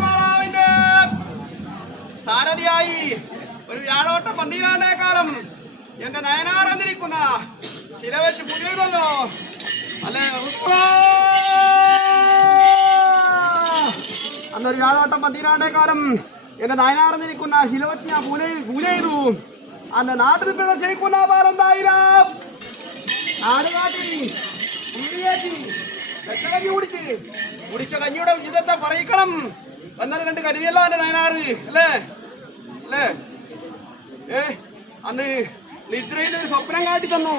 മാതാവിന്റെ സാരഥിയായി ഒരു വ്യാഴോട്ട 12 കാലം എന്റെ നയനാറന്നിരിക്കുന്ന ശില വെച്ച് പുതിയതല്ലോ അല്ലേ? അന്നൊരു വ്യാഴോട്ടം 12 കാലം എന്റെ നയനാറന്നിരിക്കുന്ന ശില വെച്ച് ഞാൻ പൂജ ചെയ്തു. അന്ന് നാട്ടിൽ പിള്ള ചെയ്യിക്കുന്ന പാലെന്തായിരം നാടുകാട്ടി ഉള്ളിയേറ്റി കഞ്ഞി കുടിച്ച കഞ്ഞിയുടെ വിചിതത്തെ പറയിക്കണം എന്നാൽ കണ്ട് കരുതിയല്ലോ എന്റെ നയനാറ് അല്ലേ അല്ലേ? അന്ന് നിദ്രയിൽ ഒരു സ്വപ്നം കാട്ടി തന്നു.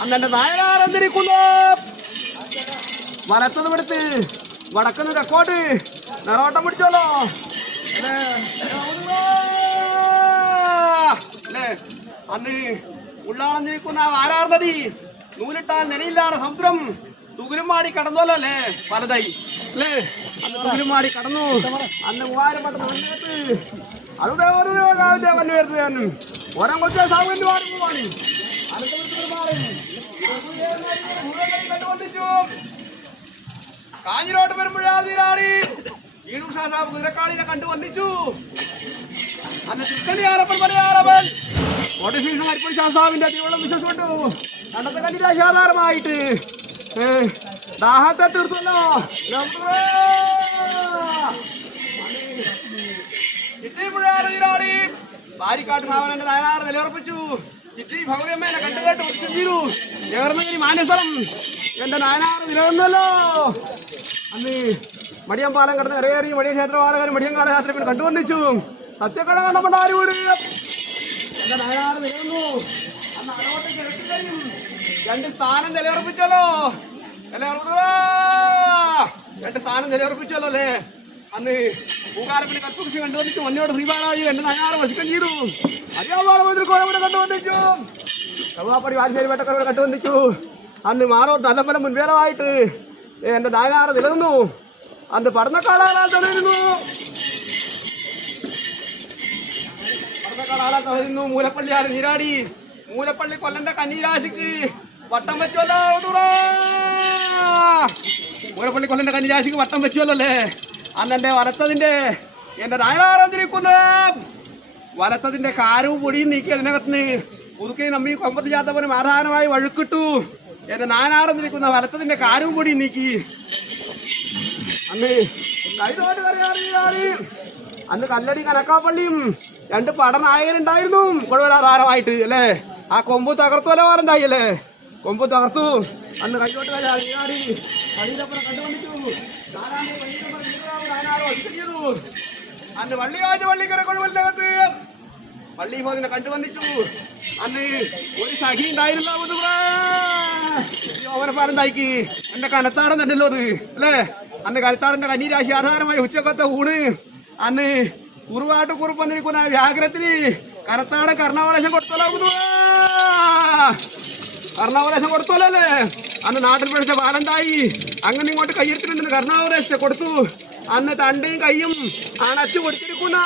അന്ന് എന്റെ നായനാർ എന്തിരിക്കുന്നു വലത്തുനിന്ന് എടുത്ത് വടക്കുന്ന തെക്കോട്ട് നിറോട്ടം പിടിച്ചോളോ അല്ലേ? അന്ന് ഉള്ളാളഞ്ഞിരിക്കുന്ന ആരാർ നദി നൂലിട്ടാൽ നിലയില്ലാതെ സമുദ്രം തുകലും മാടി കടന്നല്ലോ അല്ലേ? പലതായി അല്ലേ? അന്ന് തുകലും മാടി കടന്നു. അന്ന് 3000 പട്ടം മുന്നേറ്റ് അവിടെ ഓരോ വന്നുവരുന്നു ഓരോ കൊച്ചു സാവുവിന്റെ പാടി പോവാണ്. കാഞ്ഞിരോട്ട് വരുമ്പോഴാടി ഈണുഷാബ് കുതിരക്കാളിനെ കണ്ടു വന്നിച്ചു. അന്ന് തൃക്കണിയാലപ്പൻ മലയാളപ്പൻ ഓട്ടോശീഷൻ അരിപ്പൊടി ശാസ്താവിന്റെ അതിവെള്ളം വിശ്വസിച്ചു കണ്ടത്തെ കണ്ടില്ല ആധാരമായിട്ട് ദാഹത്തെ തീർത്തല്ലോ. ചിറ്റിപ്പുഴാടി പാരിക്കാട്ട് സാവനന്റെ നയനാറ് നിലയുറപ്പിച്ചു. ചിറ്റി ഭഗവതിയമ്മേനെ കണ്ടുകേട്ട് വൃക്ഷം ചെയ്തു. ചേർന്നതിന് മാനസരം എന്റെ നയനാറ് നിലനിന്നല്ലോ. അന്ന് മടിയം പാലം കടന്ന് ഇറയേറി മടിയ ക്ഷേത്രപാലകരും മടിയം കാലശാസ്ത്രം കണ്ടുവന്നിച്ചു. സത്യക്കട കണ്ടപ്പണ്ടാര് വീട് എന്റെ നയനാറ് നിലനിന്നു. അന്ന് അടവത്തേക്ക് ഇറക്കി കഴിയും 2 സ്ഥാനം നിലയുറപ്പിച്ചല്ലോ. 2 സ്ഥാനം നിലയുറപ്പിച്ചല്ലോ അല്ലേ? അന്ന് പൂക്കാലപ്പിന് കൽപ്പകൃഷി കണ്ടുവന്നിച്ചു. മഞ്ഞോട് ശ്രീപാലായി എന്റെ നയനാറ് വശിക്കം ചെയ്തു. അറിയാമോടെ കോഴവിടെ കണ്ടുവന്നിച്ചു. കറുവാപ്പടി വാരിശ്ശേരി വേട്ടക്കടവിടെ കണ്ടുവന്നിച്ചു. അന്ന് മാറോട്ട് നല്ലഫലം മുൻവേലമായിട്ട് എന്റെ നയനാറ് നിലനിന്നു. അന്ന് പടന്നക്കാടാലാൽ തടയുന്നു. മൂലപ്പള്ളിയാണ് നീരാടി മൂലപ്പള്ളി കൊല്ലന്റെ കന്നിരാശിക്ക് വട്ടം വെച്ചുവല്ലോ. മൂലപ്പള്ളി കൊല്ലന്റെ കന്നിരാശിക്ക് വട്ടം വെച്ചുവല്ലോ അല്ലേ? അന്നെന്റെ വലത്തതിന്റെ എന്റെ നായനാറന്നിരിക്കുന്ന വലത്തതിന്റെ കാരവും പൊടിയും നീക്കി അതിനകത്ത് പുതുക്കി നമ്മി കൊമ്പത്ത് ചാത്തപ്പനും ആധാരമായി വഴുക്കിട്ടു. എന്റെ നായനാറന്നിരിക്കുന്ന വലത്തതിന്റെ കാരവും പൊടിയും നീക്കി. അന്ന് കൈതോട്ട് കറിയാറി അന്ന് കല്ലടി കനക്കാപ്പള്ളിയും 2 പടനായകരുണ്ടായിരുന്നു കൊഴുവലാധാരമായിട്ട് അല്ലേ? ആ കൊമ്പ് തകർത്തു അല്ല വാറെന്തായി അല്ലേ? കൊമ്പ് തകർത്തു. അന്ന് കൈതോട്ട് കറിയാറി കളിയിലപ്പുറം കണ്ടുവന്നിച്ചു. അന്ന് വള്ളിയാഴ്ച വള്ളിക്കര കൊഴുവലിനകത്ത് പള്ളി പോതിനെ കണ്ടുവന്നിച്ചു. അന്ന് ഒരു സഖി ഉണ്ടായിരുന്ന ഓവനപ്പാലെന്തായിക്ക് എന്റെ കനത്താടൻ തന്നെയല്ലോ അത് അല്ലേ? അന്ന് കനത്താടന്റെ കന്നിരാശി ആധാരമായി ഉച്ചക്കത്തെ ഊണ്. അന്ന് കുറുവാട്ട് കുറുപ്പ് വന്നിരിക്കുന്ന വ്യാഗ്രത്തിന് കനത്താടൻ കർണാവലേശം കൊടുത്തല്ലോ. കർണാവലേശം കൊടുത്തല്ലോ അല്ലേ? അന്ന് നാട്ടിൽ പിടിച്ച പാലെന്തായി അങ്ങനെ ഇങ്ങോട്ട് കയ്യെടുത്തിട്ടുണ്ട്. കർണാവലേശം കൊടുത്തു. അന്ന് തണ്ടയും കയ്യും അണച്ചു കൊടുത്തിരിക്കുന്ന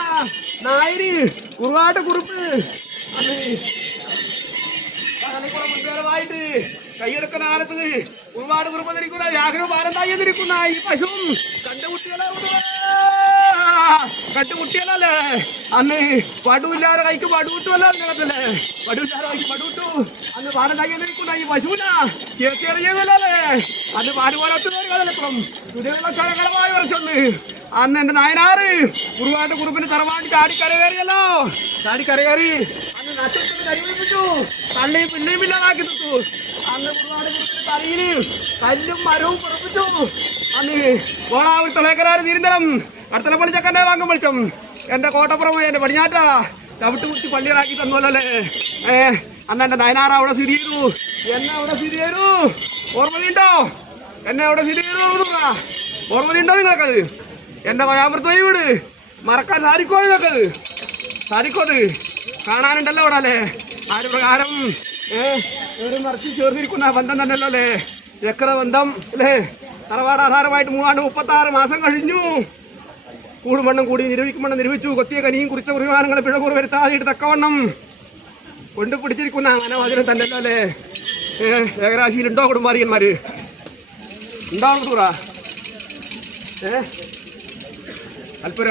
നായര് കുറുവാട്ട് കുറുപ്പ്. അന്ന് മുൻപേരമായിട്ട് കൈയെടുക്കുന്ന കാലത്ത് കുറുവാട് കുറുപ്പ് എന്നിരിക്കുന്ന വ്യാഘ്രം പാലെന്തായി എന്നിരിക്കുന്ന ഈ പശുവും കണ്ടുമുട്ടിയല്ലേ? അന്ന് പടുവില്ലാതെ കൈക്ക് പടുവിട്ടുമല്ലോ അതിനകത്തല്ലേ? പടുവില്ലാതെ കൈക്ക് പടുവിട്ടു. അന്ന് പാലെന്തായി എന്നിരിക്കുന്ന ഈ പശുവിന ചെറിയല്ലേ? അന്ന് പാല് പോലത്തെ കളക്കും കളമായി വരച്ചുണ്ട്. അന്ന് എന്റെ നായനാറ് കുറുവാട്ട് കുറുപ്പിന് തറവാട്ടി ചാടിക്കരകയറിയല്ലോ. ചാടിക്കരകയറി അന്ന് നക്ഷത്രത്തിന് കരിപിടിപ്പിച്ചു. തള്ളിയും പിന്നെയും പിന്നാക്കി നിർത്തു. അന്ന് കുറുവാട്ട് കുറുപ്പിന് തലയിൽ കല്ലും മരവും പുറപ്പിച്ചു. അന്ന് കോളാവിൽ തളേക്കരാറ് തീരുന്നരം അടുത്തല പള്ളിച്ചക്കൻ്റെ വാങ്ങും വിളിച്ചും എന്റെ കോട്ടപ്പുറം എന്റെ പടിഞ്ഞാറ്റ ചവിട്ട് കുറിച്ച് പള്ളിയിലാക്കി തന്നോല്ലേ? അന്ന് എന്റെ നയനാറ് അവിടെ സ്ഥിതിയേരു. എന്നെ അവിടെ സ്ഥിതിയേരു. ഓർമ്മയുണ്ടോ? എന്നെ അവിടെ സ്ഥിതിയേരു. ഓർമ്മയുണ്ടോ നിങ്ങൾക്കത്? എന്റെ കൊയാമ്പുറത്ത് വീട് മറക്കാൻ സാധിക്കോ നിങ്ങൾക്കത്? സാധിക്കോ? അത് കാണാനുണ്ടല്ലോ അവിടെ അല്ലേ? ആ ഒരു പ്രകാരം ഒരു മറച്ച് ചേർന്നിരിക്കുന്ന ബന്ധം തന്നെയല്ലോ അല്ലേ? ചക്ര ബന്ധം അല്ലേ? തറവാട് ആധാരമായിട്ട് 36 മാസം കഴിഞ്ഞു. കൂടുമണ്ണം കൂടി നിരൂപിക്കുമണ്ണം നിരൂപിച്ചു. കൊത്തിയ കനിയും കുറിച്ച കുറിവാനങ്ങളെ പിഴകൂറ് വരുത്താതെ തക്കവണ്ണം കൊണ്ട് പിടിച്ചിരിക്കുന്ന മനോവചനം തന്നെയല്ലോ അല്ലേ? ഏകരാശിയിലുണ്ടോ കുടുംബാരിയന്മാര്? ഉണ്ടാവും തൂറ അല്പം ഒരു